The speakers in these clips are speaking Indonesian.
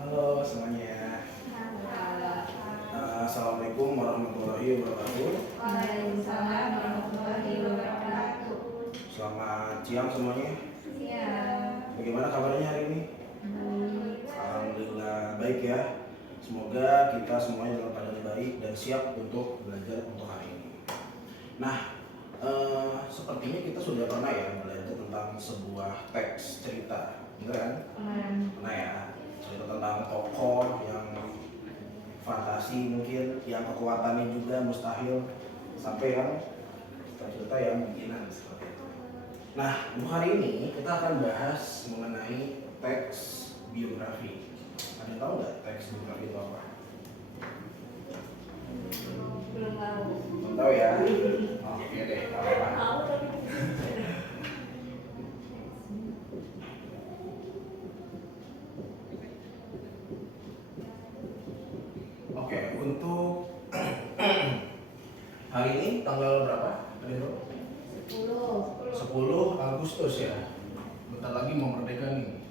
Halo semuanya. Assalamualaikum warahmatullahi wabarakatuh. Waalaikumsalam warahmatullahi wabarakatuh. Selamat siang semuanya. Siang. Bagaimana kabarnya hari ini? Alhamdulillah baik ya. Semoga kita semuanya dalam keadaan baik dan siap untuk belajar untuk hari ini. Nah, sepertinya kita sudah pernah ya belajar tentang sebuah teks cerita, bener kan? Pernah ya. Cerita tentang tokoh yang fantasi mungkin, yang kekuatannya juga mustahil, sampai yang cerita yang bikinan seperti itu. Nah, untuk hari ini kita akan bahas mengenai teks biografi. Ada yang tahu nggak teks biografi itu apa? Belum tahu. Belum tahu ya? Oke deh, nggak apa-apa. Tahu tapi Oke, untuk hari ini tanggal berapa? Ada yang tahu? 10 Agustus ya. Bentar lagi mau merdeka nih.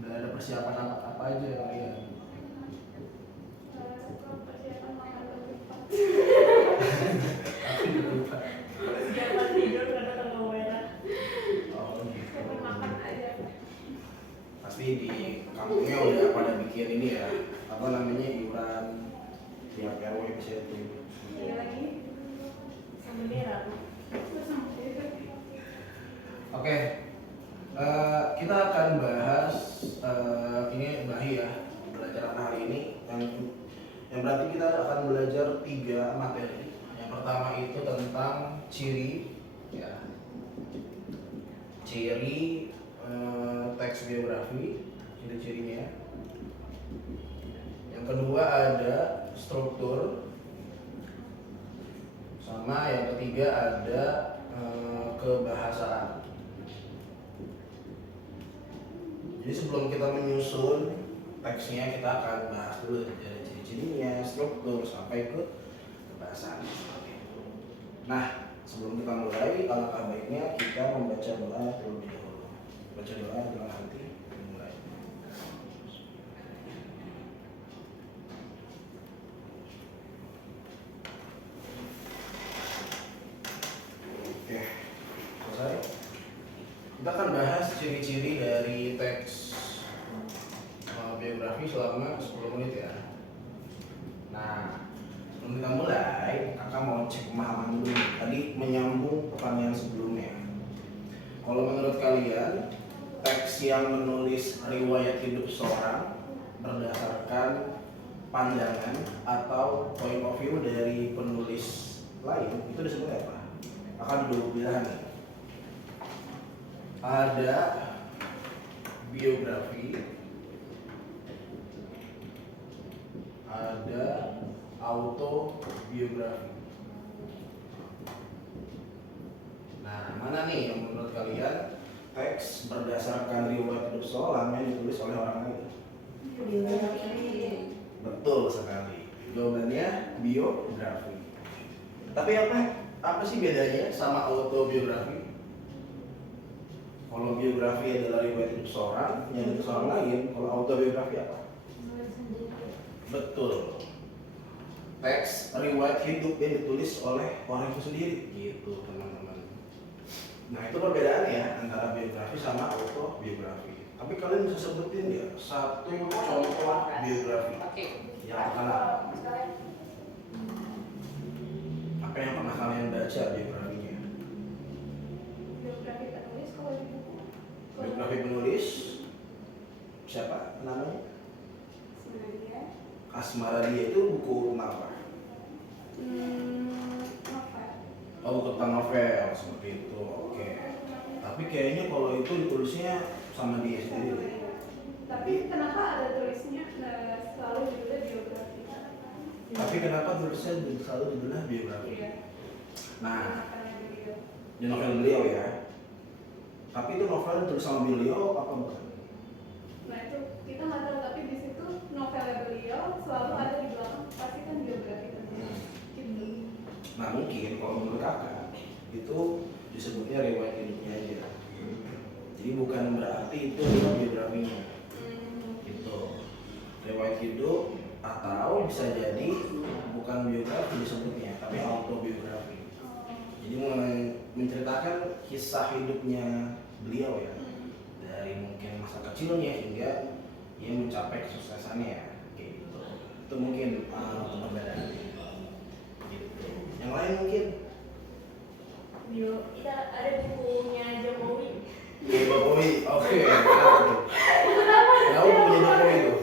Udah ada persiapan apa aja kalian? persiapan makan ketupat. Tapi lupa. Persiapan tidur karena tanggal merah. Oh gitu. Persiapan makan aja. Pasti di kampungnya udah pada bikin ini ya, apa namanya, iuran tiap RW bisa itu. Iya lagi. Sama merah. Oke, kita akan bahas ini Bahi ya, belajar apa hari ini yang berarti kita akan belajar 3 materi. Yang pertama itu tentang ciri ya, ciri teks biografi, ciri-cirinya. Yang kedua ada struktur, sama yang ketiga ada kebahasaan. Jadi sebelum kita menyusun teksnya, kita akan bahas dulu dari ciri-cirinya, struktur, sampai ke kebahasaan seperti itu. Nah, sebelum kita mulai, alangkah baiknya kita membaca doa terlebih dahulu. Baca doa dengan hati dimulai. Oke, selesai. Kita akan bahas ciri-ciri dari teks biografi selama 10 menit ya. Nah, sebelum kita mulai, kakak mau cek pemahaman dulu nih. Tadi menyambung pertanyaan sebelumnya. Kalau menurut kalian, teks yang menulis riwayat hidup seorang berdasarkan pandangan atau point of view dari penulis lain, itu disebut apa? Akan dulu pilihan nih. Ada biografi, ada autobiografi. Nah, mana nih yang menurut kalian teks berdasarkan riwayat hidup seorang yang ditulis oleh orang lain? Biografi. Betul sekali. Jawabannya biografi. Tapi apa sih bedanya sama autobiografi? Kalau biografi adalah riwayat hidup seorang yang ditulis orang lain, kalau autobiografi apa? Betul. Teks riwayat hidup yang ditulis oleh orang itu sendiri, gitu teman-teman. Nah, itu perbedaan ya antara biografi sama autobiografi. Tapi kalian bisa sebutin ya satu contoh biografi yang terkenal. Apa yang pernah kalian baca biografinya? Biografi penulis kalau di buku. Biografi penulis siapa namanya? Sebenarnya. Asmaradia itu buku tentang apa? Novel. Oh, buku tentang novel seperti itu. Oke. Tapi kayaknya kalau itu ditulisnya sama dia sendiri. Tapi kenapa ada tulisnya selalu judulnya biografi? Tapi kenapa tulisnya selalu judulnya biografi? Iya. Nah, Karena beliau. di novel beliau ya. Tapi itu novel ditulis sama beliau apa bukan? Nah itu kita nggak tahu, tapi di situ novelnya beliau selalu ada di belakang pasti kan biografi tentang gitu. Nah, mungkin kalau menurut kakak itu disebutnya riwayat hidupnya aja. Jadi bukan berarti itu adalah biografinya. Gitu. hidup, atau bisa jadi bukan biografi disebutnya, tapi autobiografi. Jadi menceritakan kisah hidupnya beliau ya, dari mungkin masa kecilnya hingga ia mencapai kesuksesannya ya, kayak gitu. Itu mungkin perbedaan. Gitu. Yang lain mungkin? Kita ada bukunya Jokowi. Jokowi, oke. Kenapa tuh? Kenapa punya Jokowi itu?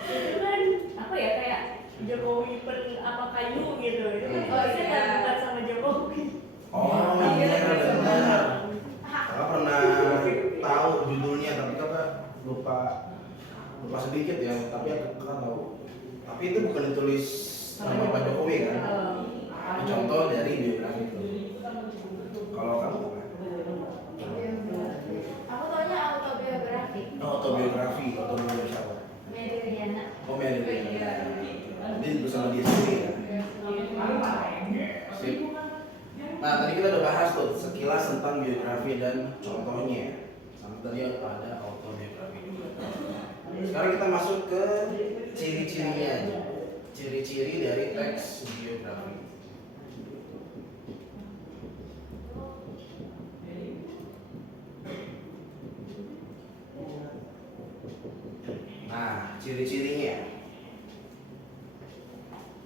Itu kan apa ya, kayak Jokowi apa kayu gitu. Itu kan iya. bukan sama Jokowi. Oh iya benar. Kakak pernah tahu judulnya tapi kakak lupa sedikit ya. Tapi kakak tahu. Tapi itu bukan ditulis sama Pak Jokowi kan? Ini contoh dari biografi itu. Kalau kamu apa? Aku taunya autobiografi. Autobiografi siapa? Mary Riana. Oh Mary Riana. Dia bersama dia sendiri ya. Sip. Nah tadi kita udah bahas tuh sekilas tentang biografi dan contohnya. Sampai tadi ada autobiografi juga. Sekarang kita masuk ke ciri-cirinya aja. Ciri-ciri dari teks biografi. Nah, ciri-cirinya.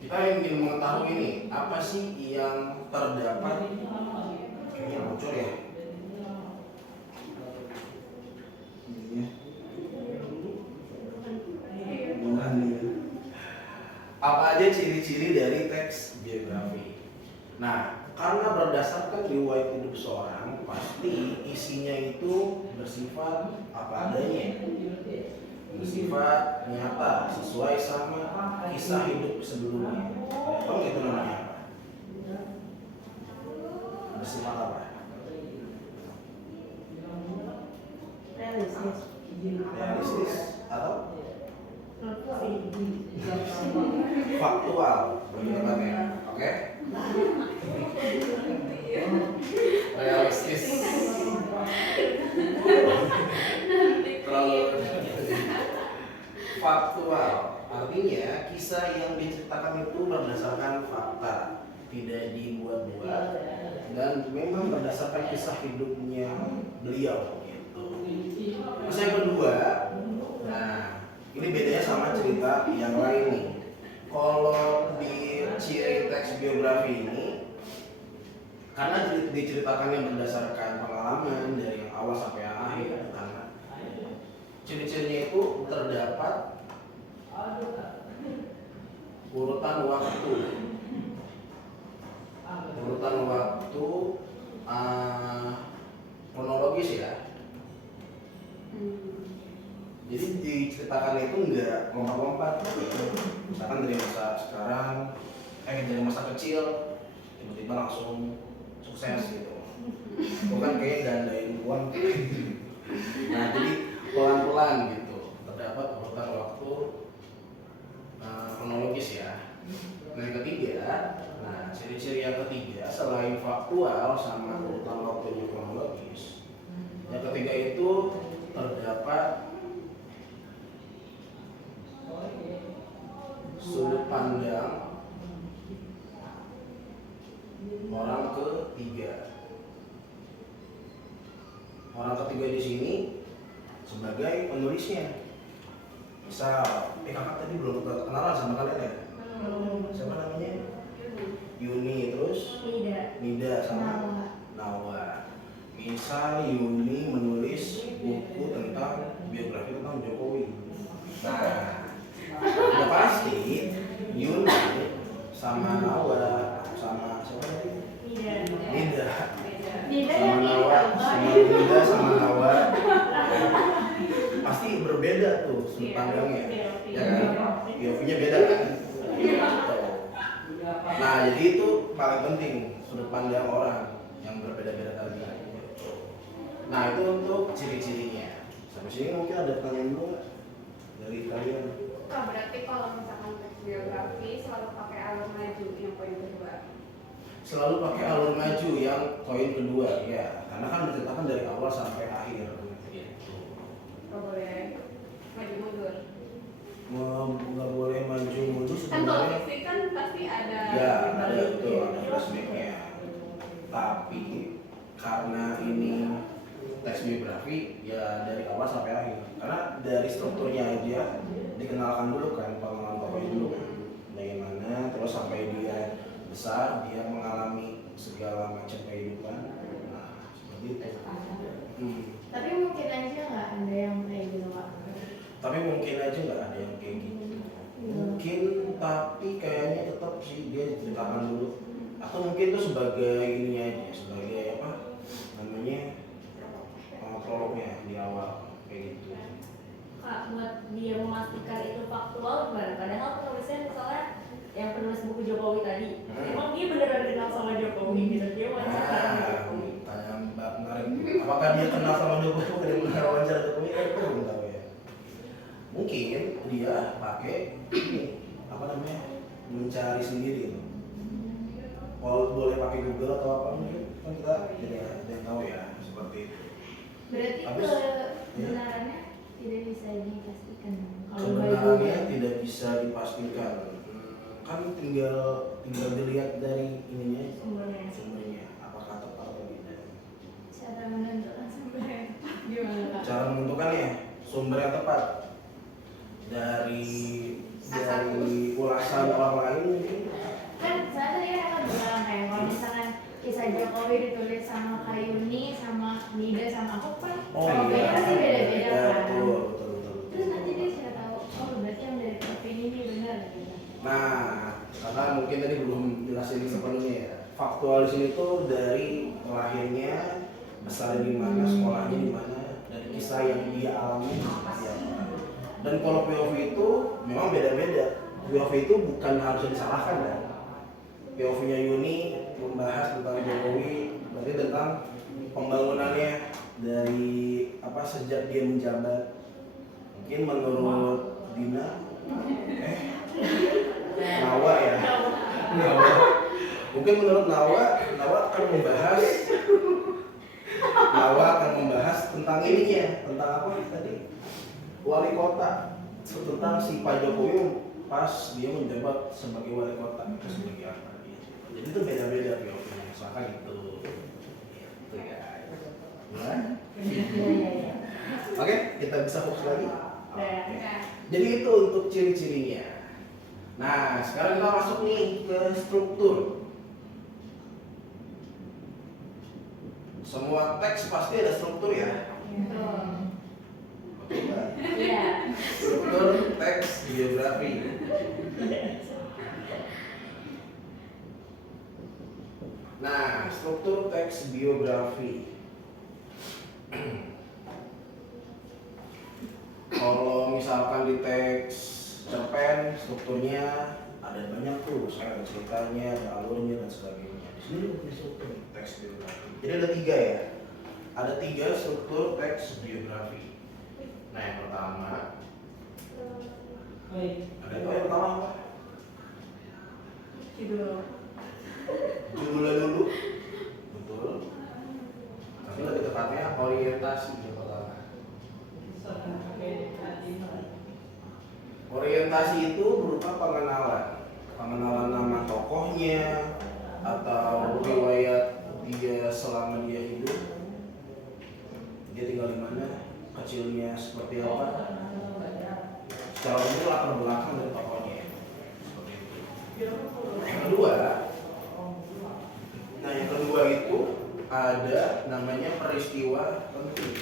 Kita ingin mengetahui nih, apa sih yang terdapat? Kayaknya bocor ya. Apa aja ciri-ciri dari teks biografi? Nah, karena berdasarkan riwayat hidup seorang, pasti isinya itu bersifat apa adanya, bersifat nyata, sesuai sama kisah hidup sebelumnya. Tahu itu namanya apa? Bersifat apa? Realistis atau faktual, lebih tepatnya. Oke? Realistis. Terlalu faktual, artinya kisah yang diceritakan itu berdasarkan fakta, tidak dibuat-buat, dan memang berdasarkan kisah hidupnya beliau gitu. Terus yang kedua, nah ini bedanya sama cerita yang lain nih. Kalau di ciri teks biografi ini, karena diceritakannya berdasarkan pengalaman dari yang awal sampai yang akhir, karena ciri-cirinya itu terdapat urutan waktu kronologis ya. Jadi diceritakan itu enggak lompat-lompat. Misalkan dari masa sekarang, dari masa kecil tiba-tiba langsung sukses gitu. Bukan kayak gandain uang. Nah jadi pelan-pelan gitu. Terdapat urutan waktu kronologis ya. Nah yang ketiga, nah ciri-ciri yang ketiga selain faktual sama urutan waktunya kronologis, yang ketiga itu terdapat sudut pandang orang ketiga. Orang ketiga di sini sebagai penulisnya. Misal, kakak tadi belum kenalan sama kalian ya? Siapa namanya? Yuni, terus Nida sama Nawa. Misal Yuni menulis buku tentang biografi tentang Jokowi. Nah, udah pasti Yuni sama Nawa sama siapa tadi? Nida sama Nawa, sama Nawa pasti berbeda tuh sudut pandangnya, ya kan? POV-nya beda kan? Nah, jadi itu paling penting sudut pandang orang yang berbeda-beda tadi. Nah, itu untuk ciri-cirinya. Sampai sini mungkin ada pertanyaan dulu nggak dari kalian? Oh, berarti kalau misalkan teks biografi selalu pakai alur maju yang poin kedua. Selalu pakai alur maju yang poin kedua, ya. Karena kan menceritakan dari awal sampai akhir. Nggak boleh maju mundur. Nggak strukturnya aja dikenalkan dulu kan, pengenalan tokohnya dulu kan. Bagaimana terus sampai dia besar, dia mengalami segala macam kehidupan. Nah, seperti itu. Tapi mungkin aja nggak ada yang kayak gitu Kak. Tapi mungkin aja nggak ada yang kayak gitu. Mungkin, tapi kayaknya tetap sih dia diceritakan dulu. Atau mungkin itu sebagai ini aja, sebagai apa namanya, prolognya di awal kayak gitu. Kak, buat dia memastikan itu faktual gimana? Padahal penulisnya misalnya yang penulis buku Jokowi tadi, emang dia beneran kenal sama Jokowi gitu, dia wawancara sama Jokowi. Tanya Mbak kemarin, apakah dia kenal sama Jokowi? Dia benar wawancara Jokowi? Itu belum tahu ya. Mungkin dia pakai ini, apa namanya, mencari sendiri itu. Kalau boleh pakai Google atau apa mungkin kan kita tidak ada yang tahu ya seperti itu. Berarti Habis, kebenarannya tidak bisa dipastikan. Kalau kebenarannya tidak bisa dipastikan. Kan tinggal dilihat dari ininya, sumbernya apakah tepat atau tidak. Cara menentukan sumber yang tepat gimana Kak? Cara menentukannya sumber yang tepat dari ulasan orang lain mungkin. Kan saya tadi kan Kakak bilang kayak kalau misalkan kisah Jokowi ditulis sama Kayuni, sama Nida, sama aku kan opini pasti beda-beda kan. Betul. Terus nanti dia sudah tahu, oh berarti yang dari opini ini benar gitu. Nah, karena mungkin tadi belum jelasin sepenuhnya ya. Faktual di sini tuh dari lahirnya, besar di mana, sekolahnya di mana, dan kisah yang dia alami seperti apa. Dan kalau POV itu memang beda-beda. POV itu bukan harus disalahkan kan. POV-nya Yuni membahas tentang Jokowi, berarti tentang pembangunannya dari apa sejak dia menjabat. Mungkin menurut Dina, Nawa ya. Nawa. Mungkin menurut Nawa akan membahas tentang ininya, tentang apa tadi? Wali kota, tentang si Pak Jokowi pas dia menjabat sebagai wali kota itu sebagai apa gitu. Jadi itu beda-beda POV-nya, misalkan itu ya. Iya. Oke, kita bisa fokus lagi. Oke. Jadi itu untuk ciri-cirinya. Nah, sekarang kita masuk nih ke struktur. Semua teks pasti ada struktur ya. Betul nggak? Iya. Struktur teks biografi. Nah, struktur teks biografi. Kalau misalkan di teks cerpen, strukturnya ada banyak tuh, ada ceritanya, ada alurnya dan sebagainya. Di sini ada struktur teks biografi. Jadi ada 3 ya. Ada 3 struktur teks biografi. Nah, yang pertama, yang pertama apa? Judulnya dulu. Betul. Tapi lebih tepatnya orientasi yang pertama. Orientasi itu berupa pengenalan nama tokohnya atau riwayat dia selama dia hidup, dia tinggal di mana, kecilnya seperti apa, secara umum latar belakang dari tokohnya, seperti itu. Yang kedua itu ada namanya peristiwa penting.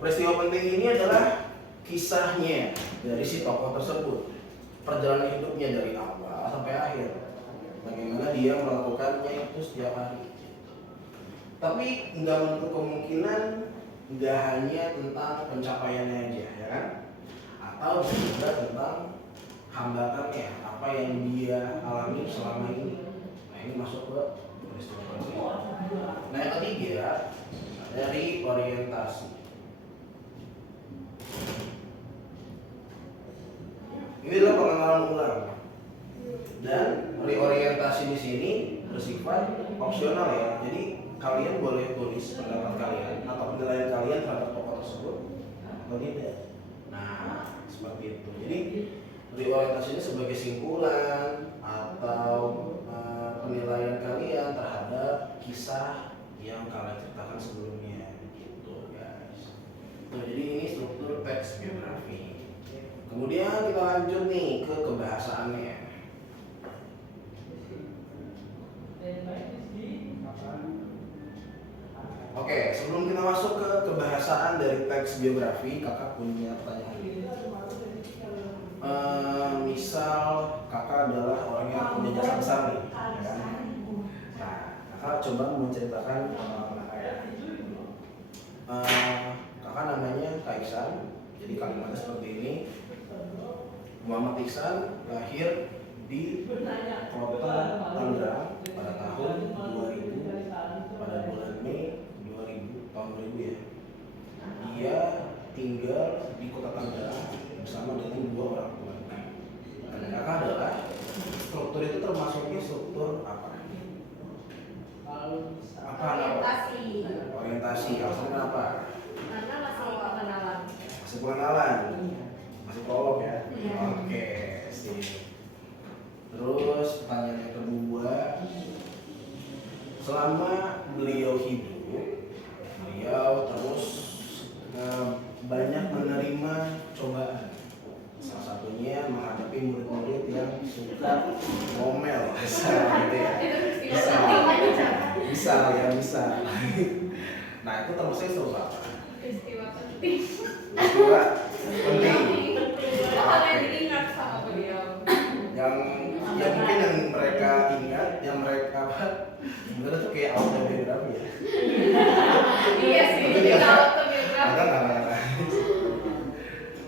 Peristiwa penting ini adalah kisahnya dari si tokoh tersebut, perjalanan hidupnya dari awal sampai akhir, bagaimana dia melakukannya itu setiap hari. Tapi nggak menutup kemungkinan nggak hanya tentang pencapaiannya aja, ya kan? Atau juga tentang hambatannya, apa yang dia alami selama ini. Nah, ini masuk ke peristiwa penting. Nah, yang ketiga dari orientasi. Ini adalah pengenalan ulang, dan reorientasi di sini bersifat opsional ya. Jadi kalian boleh tulis pendapat kalian atau penilaian kalian terhadap tokoh tersebut atau tidak. Nah, seperti itu. Jadi reorientasi ini sebagai simpulan atau penilaian kalian terhadap kisah yang kalian ceritakan sebelumnya gitu guys. Nah, jadi ini struktur teks biografi. Kemudian kita lanjut nih ke kebahasaannya. Oke, sebelum kita masuk ke kebahasaan dari teks biografi, kakak punya pertanyaan. Misal kakak adalah orang yang punya jasa besar nih, ya kan? Nah, kakak coba menceritakan kakak namanya Kak Iksan. Jadi kalimatnya seperti ini. Muhammad Iksan lahir di kota Tangerang pada tahun 2000, pada bulan Mei 2000, tahun 2000 ya. Dia tinggal di kota Tangerang bersama dengan dua orang tuanya. Dan kakak adalah struktur itu termasuknya struktur apa? Apa Orientasi. orientasi? Maksudnya apa? Karena masih pengenalan. Masih pengenalan, masih prolog ya. Iya. Oke, sip. Terus pertanyaan yang kedua, selama beliau hidup, beliau terus banyak menerima cobaan. Salah satunya menghadapi murid-murid yang suka ngomel, bisa gitu ya. Bisa ya, bisa. Nah, itu termasuk struktur apa? Peristiwa penting. Peristiwa penting. Ada hal yang diingat sama beliau. Yang mungkin yang mereka ingat, yang mereka apa? Sebenarnya tuh kayak autobiografi ya. Iya sih, Tapi jadi dia- autobiografi. Agak.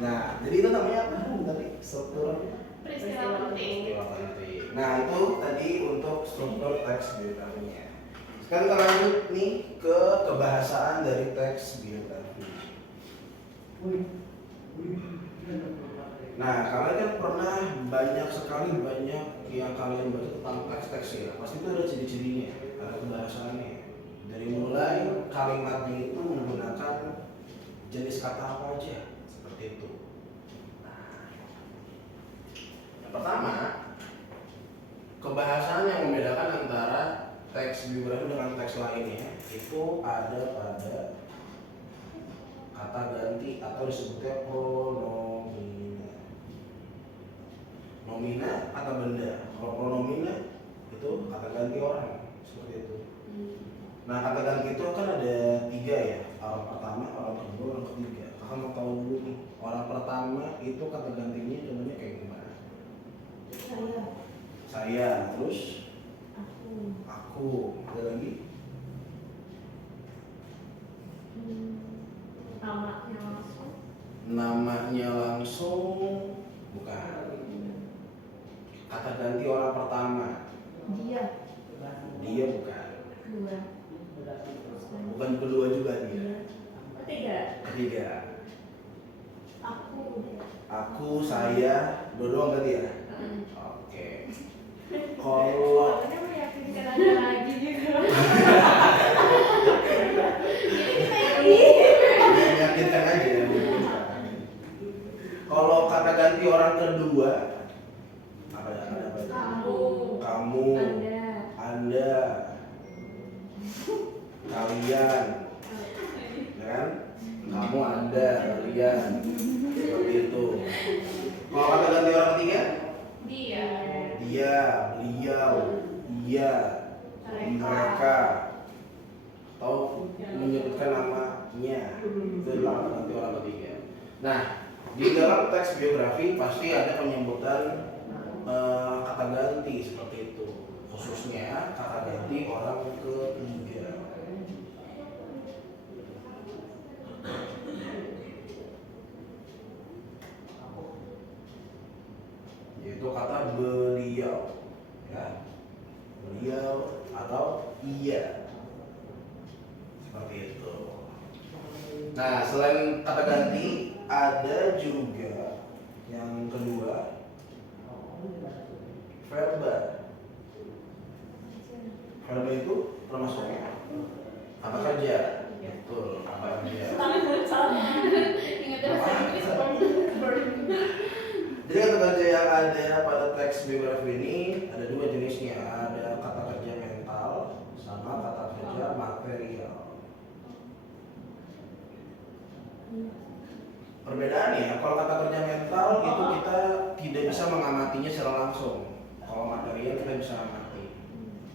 Nah, jadi itu namanya apa tadi? Struktur Peristiwa penting. peristiwa penting. Nah, itu tadi untuk struktur teks biografinya. Sekarang kita lanjut nih ke kebahasaan dari teks biografi. Nah, kalian kan pernah banyak yang kalian baca tentang teks-teks ya. Pasti itu ada ciri-cirinya, ada kebahasaannya. Dari mulai kalimatnya itu menggunakan jenis kata apa aja, seperti itu. Nah, yang pertama, kebahasaan yang membedakan antara teks biografi dengan teks lainnya itu ada pada kata ganti atau disebutnya pronomina. Nomina kata benda, kalau pronomina itu kata ganti orang, seperti itu. Nah, kata ganti itu kan ada tiga ya, orang pertama, orang kedua, orang ketiga. Kakak mau tahu dulu nih, orang pertama itu kata gantinya contohnya kayak gimana? Saya, terus aku, ada lagi? Namanya langsung. Namanya langsung, bukan. Kata ganti orang pertama, Dia. dia bukan. Dua. Bukan kedua juga dia. Ketiga. Ketiga, Aku. saya, dua berarti ya? Oke. Kalau Pokoknya meyakinkan aja lagi gitu. meyakinkan aja ya. Kalau kata ganti orang kedua, apa ya? Ada apa itu? Kamu, Anda, kalian, ya kan? Kamu, Anda, kalian, seperti itu. Kalau kata ganti orang ketiga, Dia. dia, beliau, ia, mereka, atau menyebutkan namanya, itu adalah kata ganti orang ketiga. Nah, di dalam teks biografi pasti ada penyebutan kata ganti seperti itu, khususnya kata ganti orang ketiga. Yaitu kata beliau, ya, beliau atau ia, seperti itu. Nah, selain kata ganti, ada juga yang kedua, verba. Verba itu termasuknya kata kerja. Betul, kata kerja. Ingat bahasa Inggris. Jadi kata kerja yang ada pada teks biografi ini ada dua jenisnya, ada kata material. Perbedaannya, kalau kata kerja mental itu kita tidak bisa mengamatinya secara langsung. Kalau material kita bisa amati.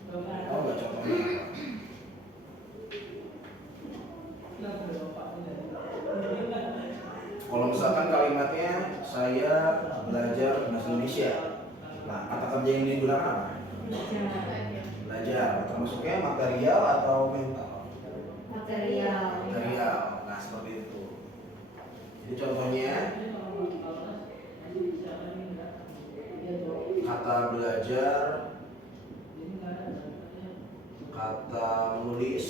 Tahu nggak contohnya apa? Kalau misalkan kalimatnya saya belajar bahasa Indonesia, nah kata kerja yang digunakan apa? Belajar. Termasuknya material atau mental? Material. Material. Nah seperti itu. Jadi contohnya kata belajar, kata menulis,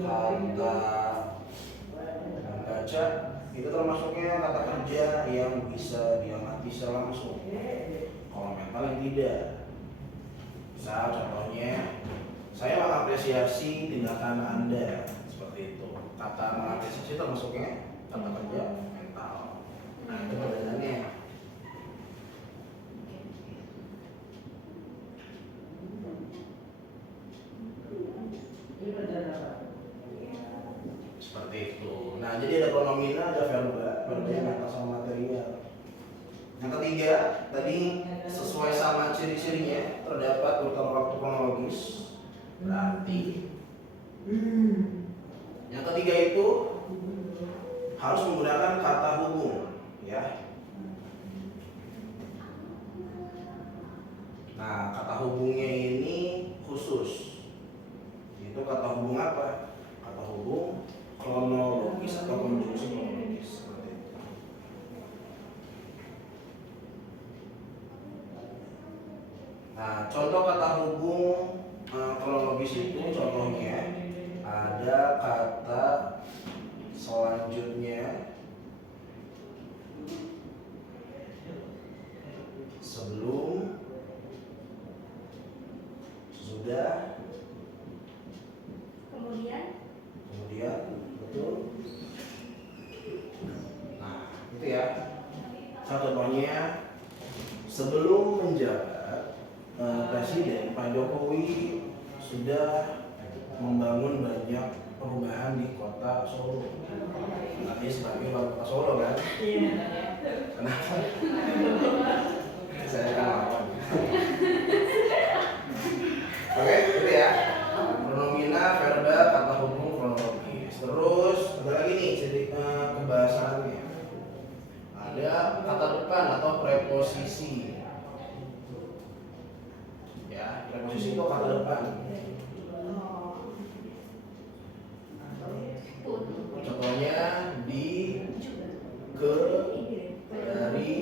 kata membaca, itu termasuknya kata kerja yang bisa diamati secara langsung. Kalau mental yang tidak. Misal contohnya, saya mengapresiasi tindakan Anda, seperti itu. Kata mengapresiasi termasuknya kata kerja mental. Nah itu perbedaannya. Seperti itu. Nah, jadi ada pronomina, ada verba, verba yang mental sama material. Yang ketiga, tadi sesuai sama ciri-cirinya terdapat urutan waktu kronologis. Berarti yang ketiga itu harus menggunakan kata hubung, ya. Nah, kata hubungnya ini khusus. Itu kata hubung apa? Kata hubung kronologis atau konjungsi kronologis. Seperti itu. Nah, contoh kata hubung kronologis itu contohnya ada kata selanjutnya sebelum, sudah, kemudian, betul. Nah, itu ya. Contohnya sebelum menjabat Presiden Pak Jokowi sudah membangun banyak perubahan di kota Solo. Nanti sebagai wali kota Solo kan? Iya. Kenapa? Saya kan lawan. Oke, itu ya. Pronomina, verba, kata hubung, kronologis. Terus ada lagi nih jadi kebahasannya. Ada kata depan atau preposisi. Ya, preposisi itu kata depan. Contohnya di, ke, dari,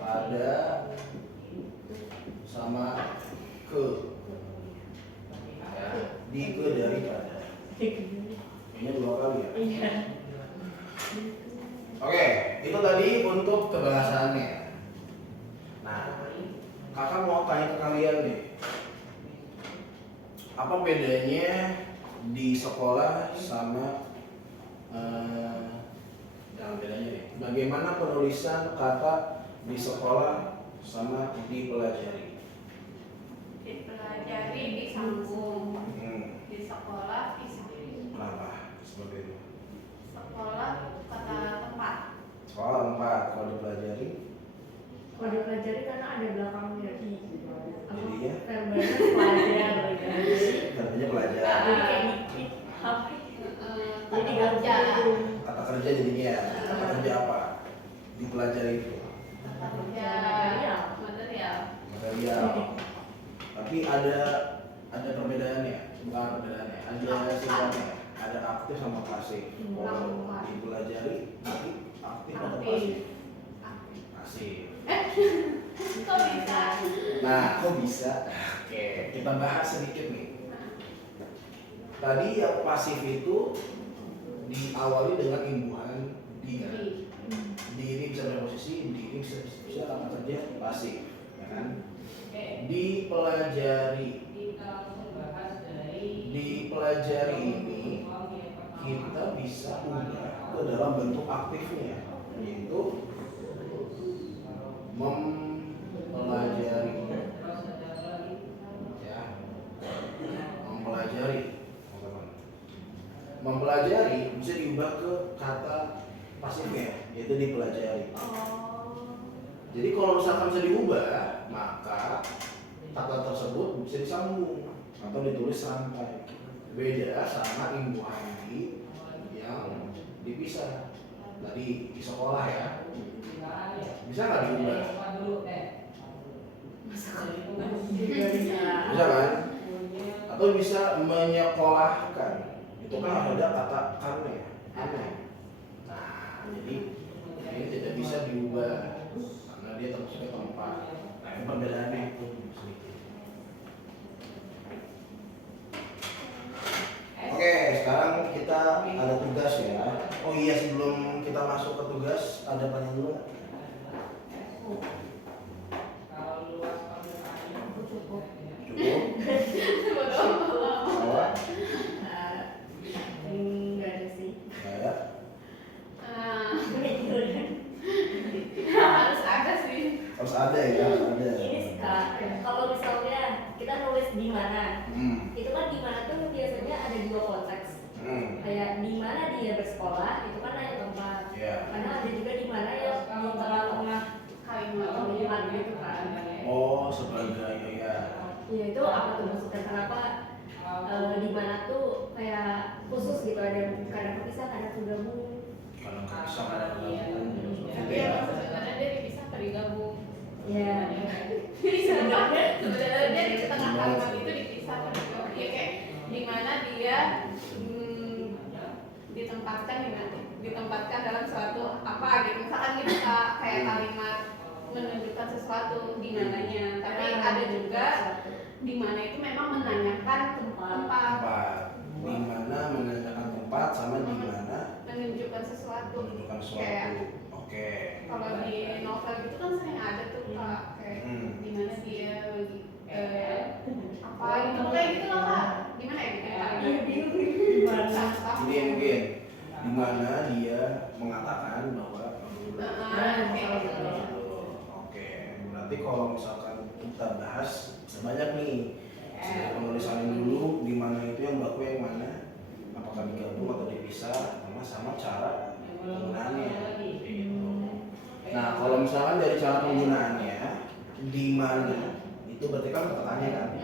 pada, sama ke. Ya, di, ke, dari, pada. Ini 2 kali ya. Iya. Oke, itu tadi untuk kebahasannya. Nah, kakak mau tanya ke kalian deh. Apa bedanya di sekolah sama jangan bedanya deh. Bagaimana penulisan kata di sekolah sama dipelajari? Dipelajari disambung, di sekolah bisa. Kenapa seperti itu? Sekolah kata tempat. Sekolah tempat, kalau dipelajari? Kalau dipelajari karena ada belakangnya di Jadinya? verbanya pelajar Katanya pelajar. jadi kayak dikit jadi kerja. gabung. Kata kerja jadinya ya. Kata kerja apa? Dipelajari itu. Kata kerja material. Material. Tapi ada perbedaannya, bukan perbedaannya. Ada sifatnya. Ada aktif sama pasif. Kalau dipelajari, aktif atau pasif? Pasif. Kok bisa? Nah, kok bisa? Oke, kita bahas sedikit nih. Tadi yang pasif itu diawali dengan imbuhan di kan? Di ini bisa preposisi, di ini bisa kata kerja pasif, ya kan? Dipelajari ini kita bisa ubah ke dalam bentuk aktifnya, yaitu mempelajari, ya. mempelajari, teman-teman. Mempelajari bisa diubah ke kata pasifnya, yaitu dipelajari. Oh. Jadi kalau misalkan bisa diubah, maka kata tersebut bisa disambung atau ditulis santai. Beda sama Ibu Andi yang dipisah tadi di sekolah ya. Bisa nggak diubah? Bisa kan? Atau bisa menyekolahkan. Itu kan ada kata karena ya, aneh. Nah, jadi ini tidak bisa diubah karena dia termasuk tempat. Nah, ini perbedaannya itu sedikit. Oke, sekarang kita ada tugas ya. Oh iya, sebelum kita masuk ke tugas, ada pertanyaan dulu nggak? Cukup? Apa? Enggak ada sih. Nggak ada? Harus ada sih. Harus ada ya, harus ada. Ini sih Kak, kalau misalnya kita nulis di mana, itu kan di mana tuh biasanya ada dua konteks. Kayak di mana dia bersekolah, itu kan nanya tempat. Ya. Karena ada juga di mana yang di tengah-tengah kalimat gitu kan. Oh, sebagai ya. Ya itu apa tuh maksudnya, kenapa di mana tuh kayak khusus gitu, ada kadang terpisah, kadang tergabung. Kalau nggak bisa nggak ada gabung. Tapi emang sebenarnya dia dipisah atau digabung. Ya. Sebenarnya dia di tengah kalimat itu dipisah atau digabung. Ya kayak di mana dia ditempatkan dalam suatu apa gitu. Misalkan gitu Kak, kayak kalimat menunjukkan sesuatu di mananya. Tapi ada juga di mana itu memang menanyakan tempat. Di mana menanyakan tempat sama di mana Menunjukkan sesuatu. menunjukkan Kayak sesuatu. Oke. kalau di novel gitu kan sering ada tuh Kak, kayak di mana dia lagi apa gitu kayak gitu lah Kak. Di mana ya gitu Iya, kalimat? bingung di mana. Ini mungkin di mana dia mengatakan bahwa Kayak gitu. Oke, berarti kalau misalkan kita bahas sebanyak nih penulisannya dulu, di mana itu yang baku yang mana, apakah digabung atau dipisah, sama cara penggunaannya. Gitu. Nah, kalau misalkan dari cara penggunaannya, di mana itu berarti kan kata tanya kan.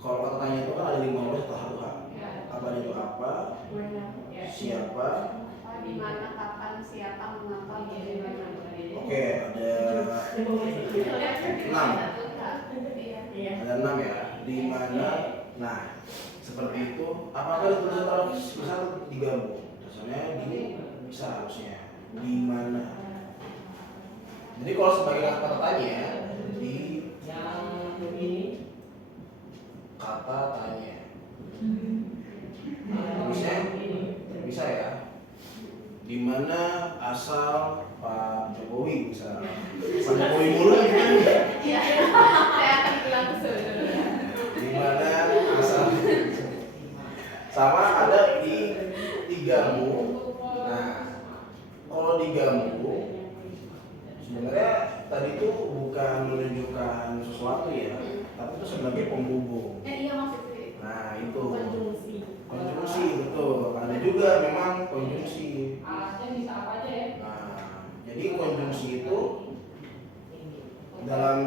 Kalau kata tanya itu kan ada 15 atau satu hak. Apa itu apa? Siapa? Di mana, kapan, siapa, mengapa, bagaimana. Oke, ada 6. Iya. Ada 6 ya. Di mana? Nah, seperti itu. Apakah ditulis atau bisa digabung? Misalnya gini, bisa harusnya. Di mana? Jadi kalau sebagai kata tanya di kata tanya. Harusnya bisa ya. Di mana asal Pak Jokowi misalnya? Pak Jokowi mulu gitu. Iya. Saya akan bilang ke saudara. Di mana asal? Sama ada di digabung. Nah, kalau digabung sebenarnya tadi itu bukan menunjukkan sesuatu ya, tapi itu sebagai penghubung. Iya maksudnya. Nah, itu Konjungsi. konjungsi, betul. Ada juga memang konjungsi. Nah, jadi konjungsi itu dalam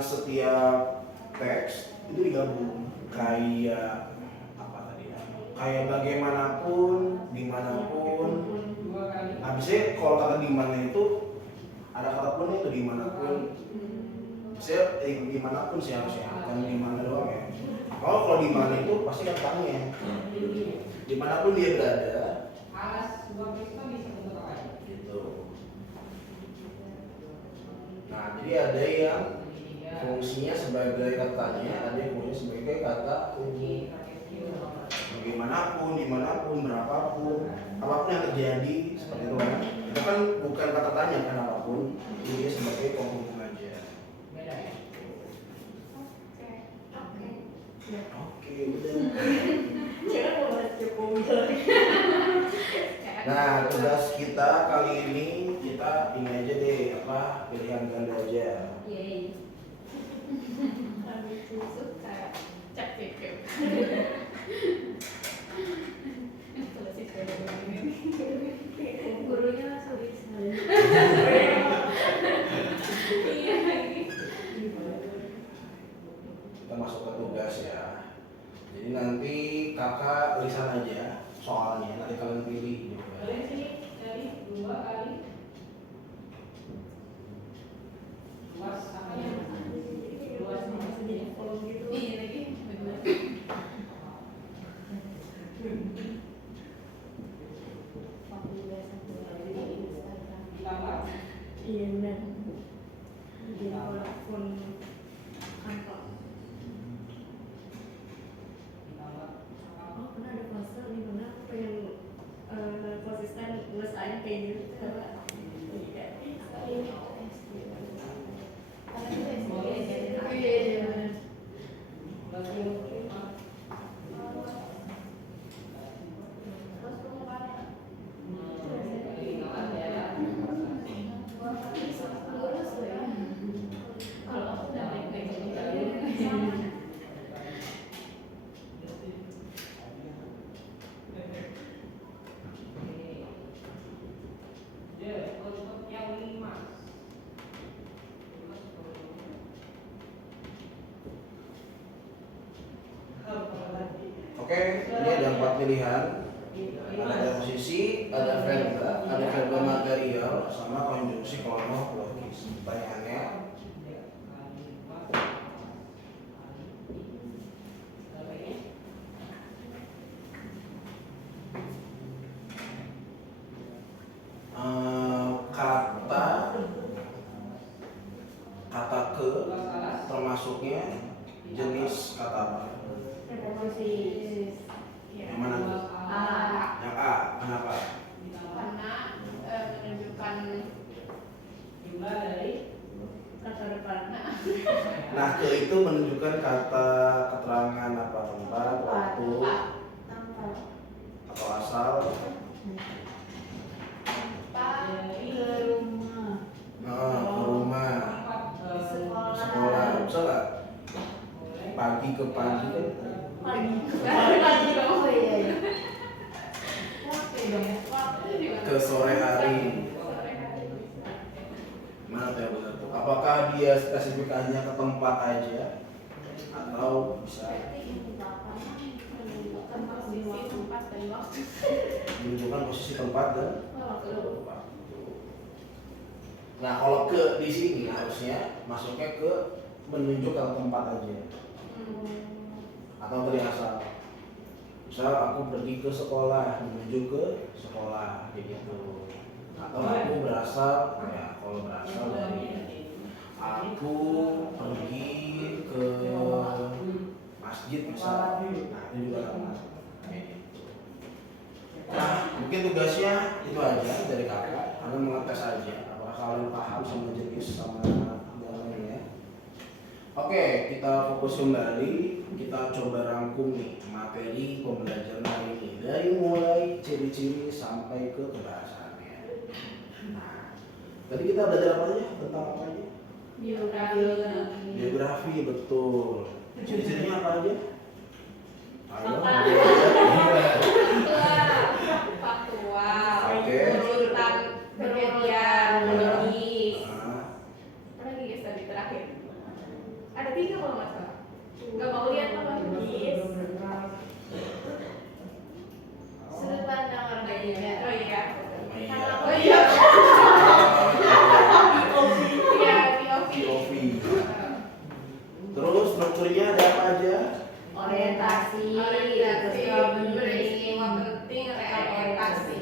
setiap teks itu digabung kayak apa tadi ya? Kayak bagaimanapun, dimanapun. Habisnya kalau kata dimana itu ada kata pun itu dimanapun. Saya dimanapun sih harusnya, bukan dimana doang ya. Kalau dimana itu pasti katanya. Dimanapun dia berada. Gitu. Nah, jadi ada yang fungsinya sebagai katanya, ada yang fungsinya sebagai kata kunci. Bagaimanapun, dimanapun, berapapun, apapun yang terjadi seperti itu kan. Itu kan bukan kata tanya kan apapun, jadi dia sebagai penghubung aja. Oke, udah. Jangan mau bahas Jokowi lagi. Nah, tugas kita kali ini kita ini aja deh, apa pilihan ganda aja. Yeay. Suka cek Gurunya sulit sekali. Iya lagi. Kita masuk ke tugas ya. Jadi nanti kakak lisan aja soalnya, nanti kalian pilih jawabannya. Sini dari 2 kali luas apa ya? Luas Sedikit kolom gitu. Iya lagi. Benar. ditambah Iya benar. Jadi walaupun angka. ditambah Oh pernah ada fase nih pernah aku pengen konsisten ngelestain kayak gitu karena tidak bisa. Iya iya benar. Kalau aku udah baik-baik aja. untuk yang 5 Oke, ini ada 4 pilihan. Ada posisi, ada verba material, sama konjungsi kronologis. Pertanyaannya, kata ke termasuknya jenis kata apa? Preposisi. Yang mana tuh? A. Yang A, kenapa? Karena menunjukkan jumlah dari Kata depan. Nah, ke itu menunjukkan kata keterangan apa, tempat, waktu, Tempat. atau asal. Ke rumah. Nah, ke rumah, Sekolah. sekolah, bisa nggak? Pagi ke pagi kan? Pagi. Pagi dong. Oh iya iya. Oke dong. Waktu juga. Ke sore hari. Sore hari. Mana tuh yang benar tuh? Apakah dia spesifikannya ke tempat aja atau bisa Tempat posisi, tempat dan waktu. menunjukkan posisi tempat dan Waktu. waktu? Nah, kalau ke di sini harusnya masuknya ke menunjukkan tempat aja atau dari asal. Misal aku pergi ke sekolah, menuju ke sekolah, kayak gitu. Atau aku berasal, ya kalau berasal dari aku pergi ke masjid misal, nah itu juga termasuk kayak gitu. Nah, mungkin tugasnya itu aja dari kakak, kalian mengetes aja apakah kalian paham sama jenis sama gambarnya. Oke, kita fokus kembali, kita coba rangkum nih materi pembelajaran hari ini dari mulai ciri-ciri sampai ke kebahasannya. Nah, tadi kita belajar apa aja, tentang apa aja? Biografi. Geografi, betul. Ciri-cirinya apa aja? Ayo. Faktual. Oke. Urutan kejadian, kronologis. Nah, Apa lagi guys tadi terakhir? Ada 3 kalau nggak salah. Nggak mau lihat apa logis. Sudut pandang orang lainnya. Oh iya. Oh iya. Iya, POV. POV. Terus strukturnya ada apa aja? Orientasi. Orientasi, terus beristimewa penting, reorientasi.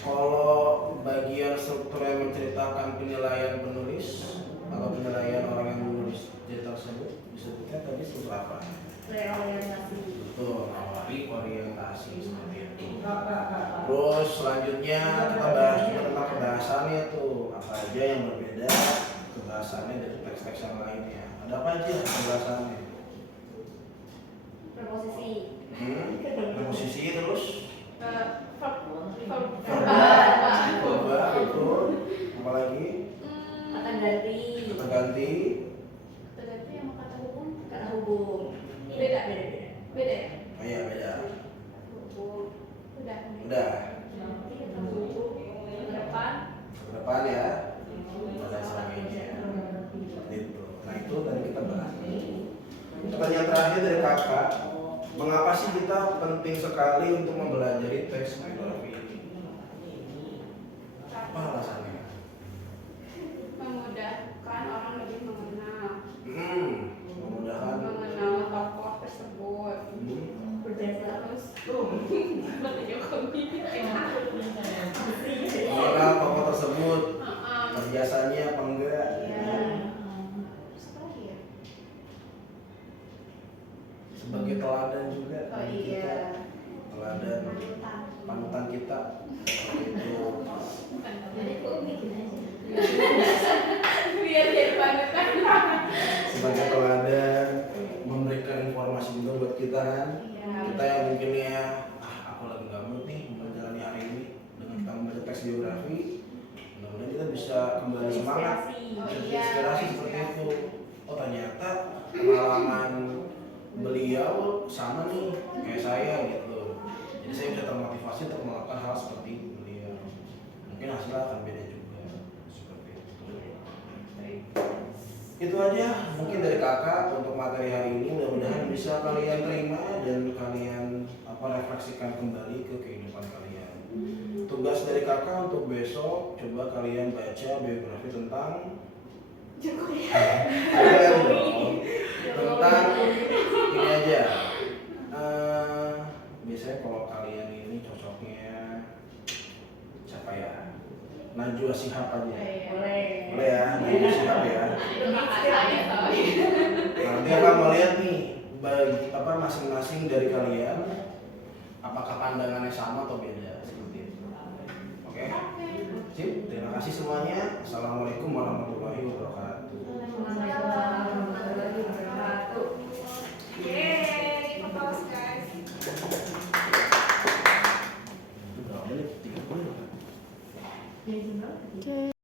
Kalau bagian struktur yang menceritakan penilaian penulis atau penilaian orang yang menulis cerita tersebut disebutnya tadi struktur apa? Reorientasi. Betul, awali orientasi seperti itu. Terus selanjutnya kita bahas juga tentang kebahasannya tuh, apa aja yang berbeda kebahasannya dari teks-teks yang lainnya. Ada apa aja kebahasannya? Preposisi. Preposisi terus verba, betul. Apa lagi? Kata ganti. Kata ganti. Berarti yang kata hubung Kata hubung. Beda. Beda. Mengapa sih kita penting sekali untuk mempelajari teks biografi ini? Apa alasannya? Memudahkan orang lebih mengenal Memudahkan. tokoh tersebut. Berjasa Terus seperti Jokowi. Mengenal tokoh tersebut, Heeh. jasanya apa enggak? Iya. Terus apa lagi ya? Sebagai teladan juga. Oh bagi iya. kita. Teladan panutan kita. Itu. Jadi kok bikin aja. Biar jadi panutan. Sebagai teladan memberikan informasi juga buat kita kan. Iya. Kita yang mungkin ya aku lagi nggak mood nih menjalani hari ini dengan kita membaca teks biografi, mudah-mudahan kita bisa kembali semangat, Oh bisa iya. inspirasi seperti itu. Oh ternyata pengalaman beliau sama nih kayak saya gitu, jadi saya bisa termotivasi untuk melakukan hal seperti beliau. Mungkin hasilnya akan beda juga seperti itu. Itu aja mungkin dari kakak untuk materi hari ini, mudah-mudahan bisa kalian terima dan kalian refleksikan kembali ke kehidupan kalian. Tugas dari kakak untuk besok, coba kalian baca biografi tentang Jokowi. kalian dong, tentang ini aja. Biasanya kalau kalian ini cocoknya siapa ya? Najwa Shihab aja. Boleh. Boleh ya, Najwa Shihab ya. Itu kakak saya soalnya. Nanti akan melihat nih masing-masing dari kalian apakah pandangannya sama atau beda seperti itu. Oke? Sip, terima kasih semuanya. Assalamualaikum warahmatullahi wabarakatuh. Waalaikumsalam.